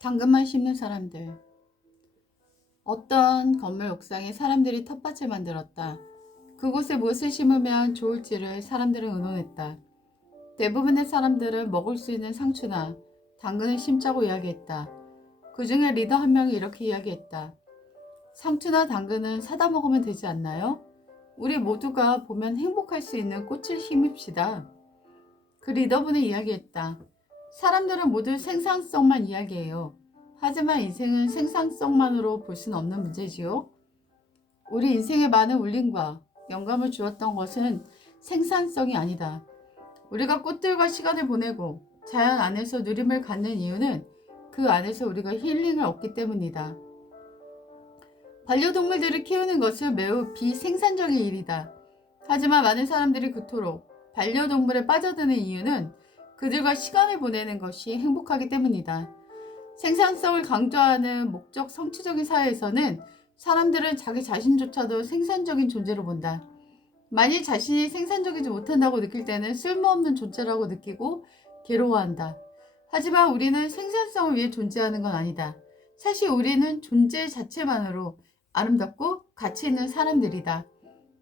당근만 심는 사람들. 어떤 건물 옥상에 사람들이 텃밭을 만들었다. 그곳에 무엇을 심으면 좋을지를 사람들은 의논했다. 대부분의 사람들은 먹을 수 있는 상추나 당근을 심자고 이야기했다. 그 중에 리더 한 명이 이렇게 이야기했다. 상추나 당근은 사다 먹으면 되지 않나요? 우리 모두가 보면 행복할 수 있는 꽃을 심읍시다. 그 리더분이 이야기했다. 사람들은 모두 생산성만 이야기해요. 하지만 인생은 생산성만으로 볼 수는 없는 문제지요. 우리 인생에 많은 울림과 영감을 주었던 것은 생산성이 아니다. 우리가 꽃들과 시간을 보내고 자연 안에서 누림을 갖는 이유는 그 안에서 우리가 힐링을 얻기 때문이다. 반려동물들을 키우는 것은 매우 비생산적인 일이다. 하지만 많은 사람들이 그토록 반려동물에 빠져드는 이유는 그들과 시간을 보내는 것이 행복하기 때문이다. 생산성을 강조하는 목적 성취적인 사회에서는 사람들은 자기 자신조차도 생산적인 존재로 본다. 만일 자신이 생산적이지 못한다고 느낄 때는 쓸모없는 존재라고 느끼고 괴로워한다. 하지만 우리는 생산성을 위해 존재하는 건 아니다. 사실 우리는 존재 자체만으로 아름답고 가치 있는 사람들이다.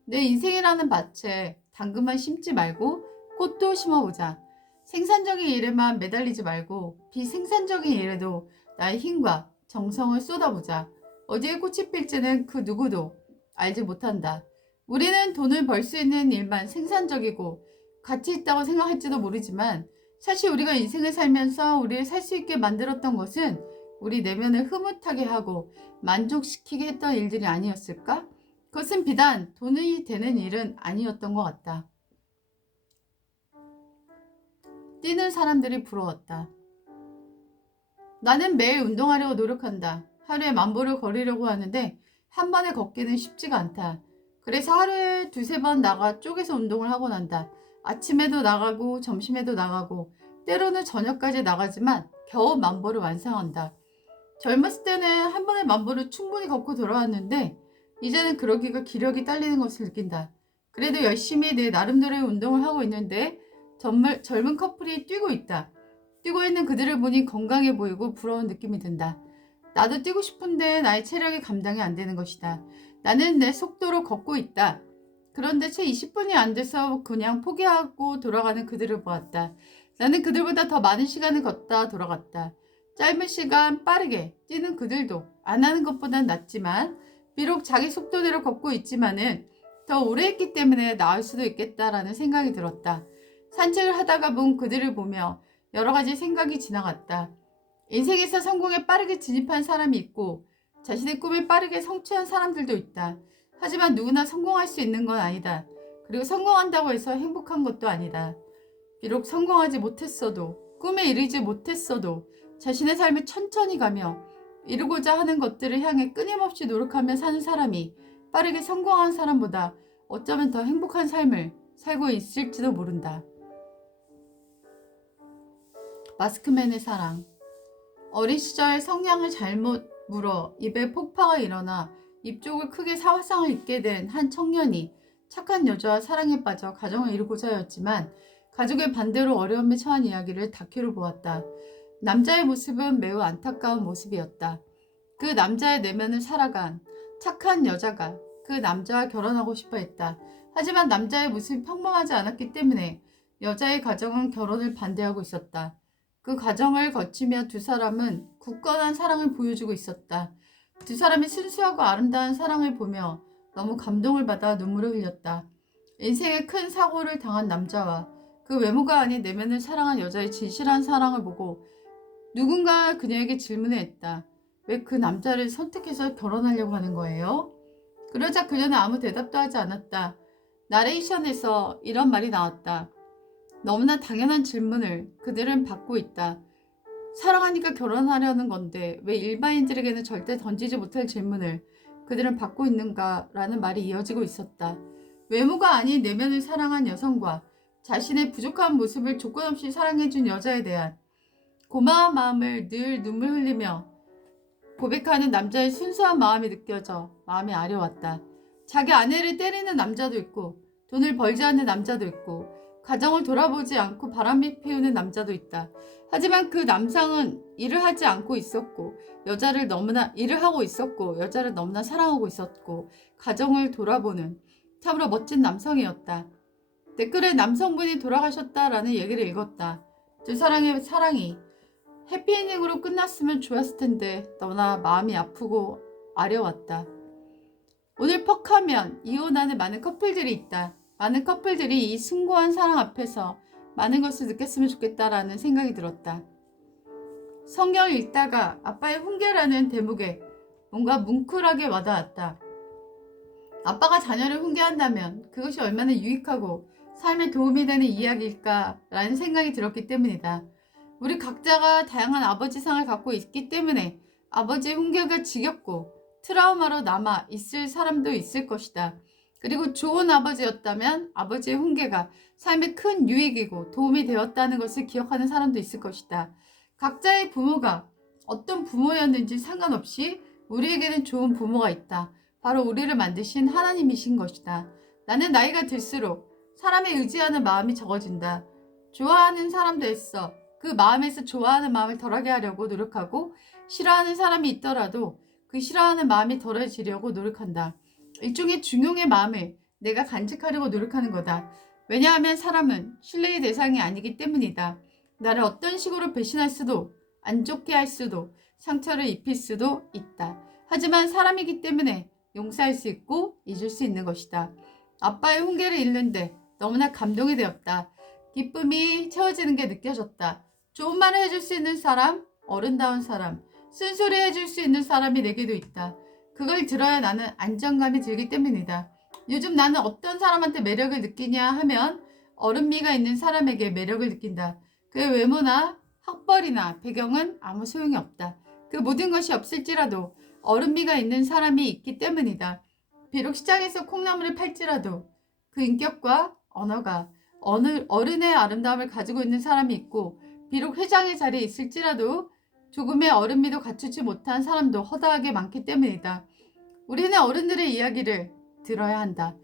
내 인생이라는 밭에 당근만 심지 말고 꽃도 심어보자. 생산적인 일에만 매달리지 말고 비생산적인 일에도 나의 힘과 정성을 쏟아보자. 어디에 꽃이 필지는 그 누구도 알지 못한다. 우리는 돈을 벌 수 있는 일만 생산적이고 가치 있다고 생각할지도 모르지만 사실 우리가 인생을 살면서 우리를 살 수 있게 만들었던 것은 우리 내면을 흐뭇하게 하고 만족시키게 했던 일들이 아니었을까? 그것은 비단 돈이 되는 일은 아니었던 것 같다. 뛰는 사람들이 부러웠다. 나는 매일 운동하려고 노력한다. 하루에 10,000보를 걸으려고 하는데 한 번에 걷기는 쉽지가 않다. 그래서 하루에 2~3번 나가 쪼개서 운동을 하곤 한다. 아침에도 나가고 점심에도 나가고 때로는 저녁까지 나가지만 겨우 10,000보를 완성한다. 젊었을 때는 한 번에 10,000보를 충분히 걷고 돌아왔는데 이제는 그러기가 기력이 딸리는 것을 느낀다. 그래도 열심히 내 나름대로의 운동을 하고 있는데 젊은 커플이 뛰고 있다. 뛰고 있는 그들을 보니 건강해 보이고 부러운 느낌이 든다. 나도 뛰고 싶은데 나의 체력이 감당이 안 되는 것이다. 나는 내 속도로 걷고 있다. 그런데 채 20분이 안 돼서 그냥 포기하고 돌아가는 그들을 보았다. 나는 그들보다 더 많은 시간을 걷다 돌아갔다. 짧은 시간 빠르게 뛰는 그들도 안 하는 것보단 낫지만 비록 자기 속도대로 걷고 있지만은 더 오래 했기 때문에 나을 수도 있겠다라는 생각이 들었다. 산책을 하다가 본 그들을 보며 여러 가지 생각이 지나갔다. 인생에서 성공에 빠르게 진입한 사람이 있고 자신의 꿈을 빠르게 성취한 사람들도 있다. 하지만 누구나 성공할 수 있는 건 아니다. 그리고 성공한다고 해서 행복한 것도 아니다. 비록 성공하지 못했어도 꿈에 이르지 못했어도 자신의 삶을 천천히 가며 이루고자 하는 것들을 향해 끊임없이 노력하며 사는 사람이 빠르게 성공한 사람보다 어쩌면 더 행복한 삶을 살고 있을지도 모른다. 마스크맨의 사랑. 어린 시절 성냥을 잘못 물어 입에 폭파가 일어나 입 쪽을 크게 화상을 입게 된 한 청년이 착한 여자와 사랑에 빠져 가정을 이루고자 하였지만 가족의 반대로 어려움에 처한 이야기를 다큐로 보았다. 남자의 모습은 매우 안타까운 모습이었다. 그 남자의 내면을 살아간 착한 여자가 그 남자와 결혼하고 싶어 했다. 하지만 남자의 모습이 평범하지 않았기 때문에 여자의 가정은 결혼을 반대하고 있었다. 그 과정을 거치며 두 사람은 굳건한 사랑을 보여주고 있었다. 두 사람이 순수하고 아름다운 사랑을 보며 너무 감동을 받아 눈물을 흘렸다. 인생의 큰 사고를 당한 남자와 그 외모가 아닌 내면을 사랑한 여자의 진실한 사랑을 보고 누군가 그녀에게 질문을 했다. 왜 그 남자를 선택해서 결혼하려고 하는 거예요? 그러자 그녀는 아무 대답도 하지 않았다. 나레이션에서 이런 말이 나왔다. 너무나 당연한 질문을 그들은 받고 있다. 사랑하니까 결혼하려는 건데 왜 일반인들에게는 절대 던지지 못할 질문을 그들은 받고 있는가라는 말이 이어지고 있었다. 외모가 아닌 내면을 사랑한 여성과 자신의 부족한 모습을 조건 없이 사랑해준 여자에 대한 고마운 마음을 늘 눈물 흘리며 고백하는 남자의 순수한 마음이 느껴져 마음이 아려왔다. 자기 아내를 때리는 남자도 있고 돈을 벌지 않는 남자도 있고 가정을 돌아보지 않고 바람이 피우는 남자도 있다. 하지만 그 남성은 일을 하지 않고 있었고 일을 하고 있었고 여자를 너무나 사랑하고 있었고 가정을 돌아보는 참으로 멋진 남성이었다. 댓글에 남성분이 돌아가셨다라는 얘기를 읽었다. 두 사람의 사랑이 해피엔딩으로 끝났으면 좋았을 텐데 너무나 마음이 아프고 아려웠다. 오늘 퍽하면 이혼하는 많은 커플들이 있다. 많은 커플들이 이 숭고한 사랑 앞에서 많은 것을 느꼈으면 좋겠다라는 생각이 들었다. 성경을 읽다가 아빠의 훈계라는 대목에 뭔가 뭉클하게 와닿았다. 아빠가 자녀를 훈계한다면 그것이 얼마나 유익하고 삶에 도움이 되는 이야기일까라는 생각이 들었기 때문이다. 우리 각자가 다양한 아버지상을 갖고 있기 때문에 아버지의 훈계가 지겹고 트라우마로 남아 있을 사람도 있을 것이다. 그리고 좋은 아버지였다면 아버지의 훈계가 삶에 큰 유익이고 도움이 되었다는 것을 기억하는 사람도 있을 것이다. 각자의 부모가 어떤 부모였는지 상관없이 우리에게는 좋은 부모가 있다. 바로 우리를 만드신 하나님이신 것이다. 나는 나이가 들수록 사람에 의지하는 마음이 적어진다. 좋아하는 사람도 있어. 그 마음에서 좋아하는 마음을 덜하게 하려고 노력하고 싫어하는 사람이 있더라도 그 싫어하는 마음이 덜해지려고 노력한다. 일종의 중용의 마음을 내가 간직하려고 노력하는 거다. 왜냐하면 사람은 신뢰의 대상이 아니기 때문이다. 나를 어떤 식으로 배신할 수도 안 좋게 할 수도 상처를 입힐 수도 있다. 하지만 사람이기 때문에 용서할 수 있고 잊을 수 있는 것이다. 아빠의 훈계를 읽는데 너무나 감동이 되었다. 기쁨이 채워지는 게 느껴졌다. 좋은 말을 해줄 수 있는 사람, 어른다운 사람, 쓴소리 해줄 수 있는 사람이 내게도 있다. 그걸 들어야 나는 안정감이 들기 때문이다. 요즘 나는 어떤 사람한테 매력을 느끼냐 하면 어른미가 있는 사람에게 매력을 느낀다. 그의 외모나 학벌이나 배경은 아무 소용이 없다. 그 모든 것이 없을지라도 어른미가 있는 사람이 있기 때문이다. 비록 시장에서 콩나물을 팔지라도 그 인격과 언어가 어른의 아름다움을 가지고 있는 사람이 있고 비록 회장의 자리에 있을지라도 조금의 어른미도 갖추지 못한 사람도 허다하게 많기 때문이다. 우리는 어른들의 이야기를 들어야 한다.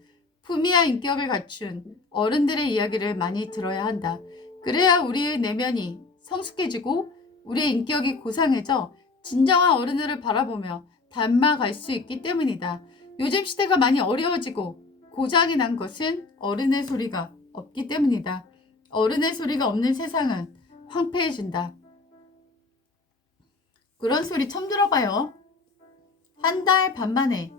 품위와 인격을 갖춘 어른들의 이야기를 많이 들어야 한다. 그래야 우리의 내면이 성숙해지고 우리의 인격이 고상해져 진정한 어른들을 바라보며 닮아갈 수 있기 때문이다. 요즘 시대가 많이 어려워지고 고장이 난 것은 어른의 소리가 없기 때문이다. 어른의 소리가 없는 세상은 황폐해진다. 그런 소리 처음 들어봐요. 한 달 반 만에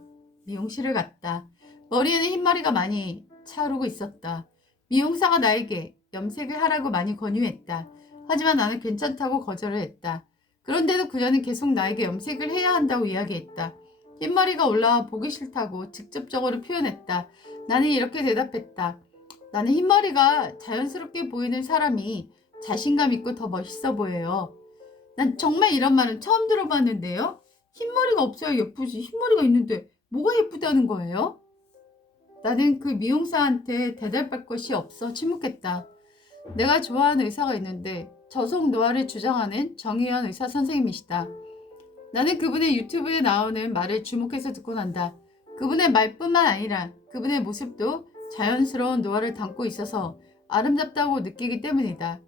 미용실을 갔다. 머리에는 흰머리가 많이 차오르고 있었다. 미용사가 나에게 염색을 하라고 많이 권유했다. 하지만 나는 괜찮다고 거절을 했다. 그런데도 그녀는 계속 나에게 염색을 해야 한다고 이야기했다. 흰머리가 올라와 보기 싫다고 직접적으로 표현했다. 나는 이렇게 대답했다. 나는 흰머리가 자연스럽게 보이는 사람이 자신감 있고 더 멋있어 보여요. 난 정말 이런 말은 처음 들어봤는데요. 흰머리가 없어야 예쁘지. 흰머리가 있는데 뭐가 예쁘다는 거예요? 나는 그 미용사한테 대답할 것이 없어 침묵했다. 내가 좋아하는 의사가 있는데 저속 노화를 주장하는 정의연 의사 선생님이시다. 나는 그분의 유튜브에 나오는 말을 주목해서 듣고 난다. 그분의 말뿐만 아니라 그분의 모습도 자연스러운 노화를 담고 있어서 아름답다고 느끼기 때문이다.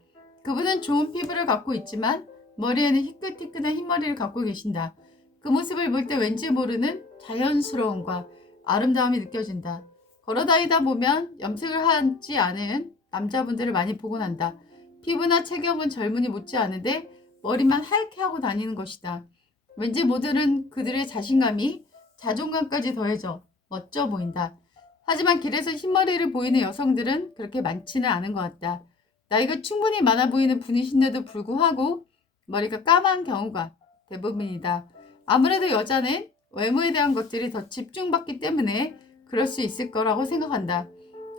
그분은 좋은 피부를 갖고 있지만 머리에는 희끗희끗한 흰머리를 갖고 계신다. 그 모습을 볼 때 왠지 모르는 자연스러움과 아름다움이 느껴진다. 걸어다니다 보면 염색을 하지 않은 남자분들을 많이 보곤 한다. 피부나 체격은 젊은이 못지 않은데 머리만 하얗게 하고 다니는 것이다. 왠지 모두는 그들의 자신감이 자존감까지 더해져 멋져 보인다. 하지만 길에서 흰머리를 보이는 여성들은 그렇게 많지는 않은 것 같다. 나이가 충분히 많아 보이는 분이신데도 불구하고 머리가 까만 경우가 대부분이다. 아무래도 여자는 외모에 대한 것들이 더 집중받기 때문에 그럴 수 있을 거라고 생각한다.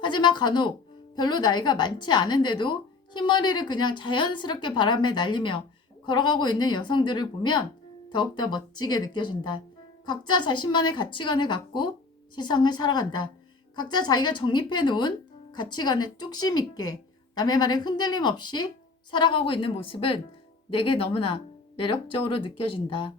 하지만 간혹 별로 나이가 많지 않은데도 흰머리를 그냥 자연스럽게 바람에 날리며 걸어가고 있는 여성들을 보면 더욱더 멋지게 느껴진다. 각자 자신만의 가치관을 갖고 세상을 살아간다. 각자 자기가 정립해 놓은 가치관에 뚝심 있게 남의 말에 흔들림 없이 살아가고 있는 모습은 내게 너무나 매력적으로 느껴진다.